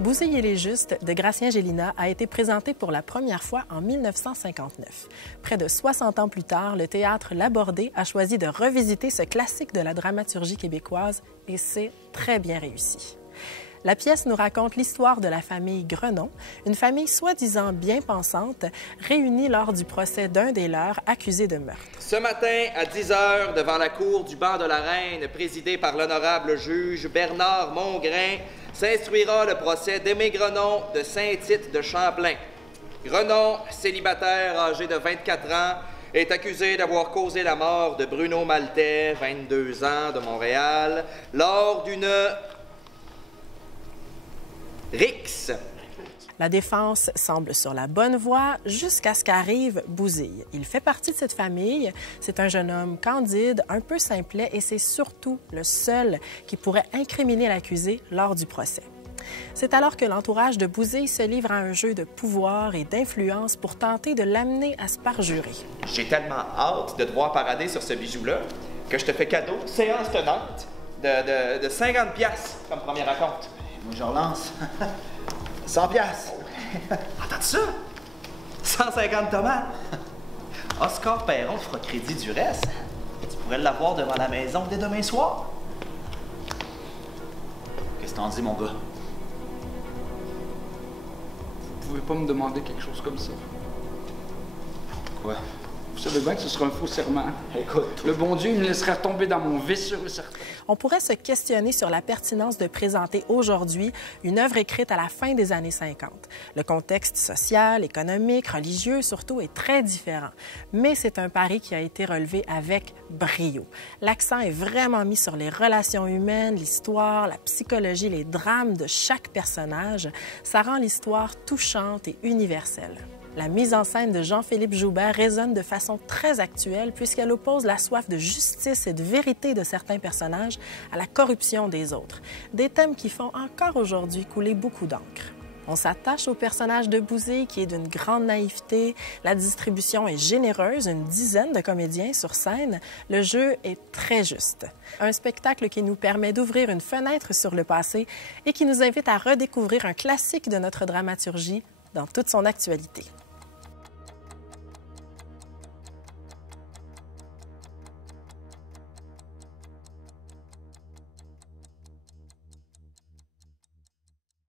Bouzille et les Justes de Gratien Gélina a été présenté pour la première fois en 1959. Près de 60 ans plus tard, le théâtre L'Abordé a choisi de revisiter ce classique de la dramaturgie québécoise et c'est très bien réussi. La pièce nous raconte l'histoire de la famille Grenon, une famille soi-disant bien pensante, réunie lors du procès d'un des leurs accusé de meurtre. Ce matin, à 10 h, devant la cour du banc de la Reine, présidée par l'honorable juge Bernard Mongrain, s'instruira le procès d'Aimé Grenon de Saint-Tite de Champlain. Grenon, célibataire âgé de 24 ans, est accusé d'avoir causé la mort de Bruno Maltais, 22 ans, de Montréal, lors d'une rixe. La défense semble sur la bonne voie jusqu'à ce qu'arrive Bouzille. Il fait partie de cette famille. C'est un jeune homme candide, un peu simplet et c'est surtout le seul qui pourrait incriminer l'accusé lors du procès. C'est alors que l'entourage de Bouzille se livre à un jeu de pouvoir et d'influence pour tenter de l'amener à se parjurer. J'ai tellement hâte de te voir parader sur ce bijou-là que je te fais cadeau, séance tenante, de 50$ comme premier raconte. Moi, je relance. 100$. Entends-tu ça? 150 tomates. Oscar Perron fera crédit du reste. Tu pourrais l'avoir devant la maison dès demain soir. Qu'est-ce que t'en dis, mon gars? Vous pouvez pas me demander quelque chose comme ça. Quoi? Vous savez bien que ce sera un faux serment. Écoute, Le bon Dieu, il me laisserait tomber dans mon vice sûr et certain. On pourrait se questionner sur la pertinence de présenter aujourd'hui une œuvre écrite à la fin des années 50. Le contexte social, économique, religieux surtout est très différent. Mais c'est un pari qui a été relevé avec brio. L'accent est vraiment mis sur les relations humaines, l'histoire, la psychologie, les drames de chaque personnage. Ça rend l'histoire touchante et universelle. La mise en scène de Jean-Philippe Joubert résonne de façon très actuelle puisqu'elle oppose la soif de justice et de vérité de certains personnages à la corruption des autres. Des thèmes qui font encore aujourd'hui couler beaucoup d'encre. On s'attache au personnage de Bouzille qui est d'une grande naïveté. La distribution est généreuse, une dizaine de comédiens sur scène. Le jeu est très juste. Un spectacle qui nous permet d'ouvrir une fenêtre sur le passé et qui nous invite à redécouvrir un classique de notre dramaturgie dans toute son actualité.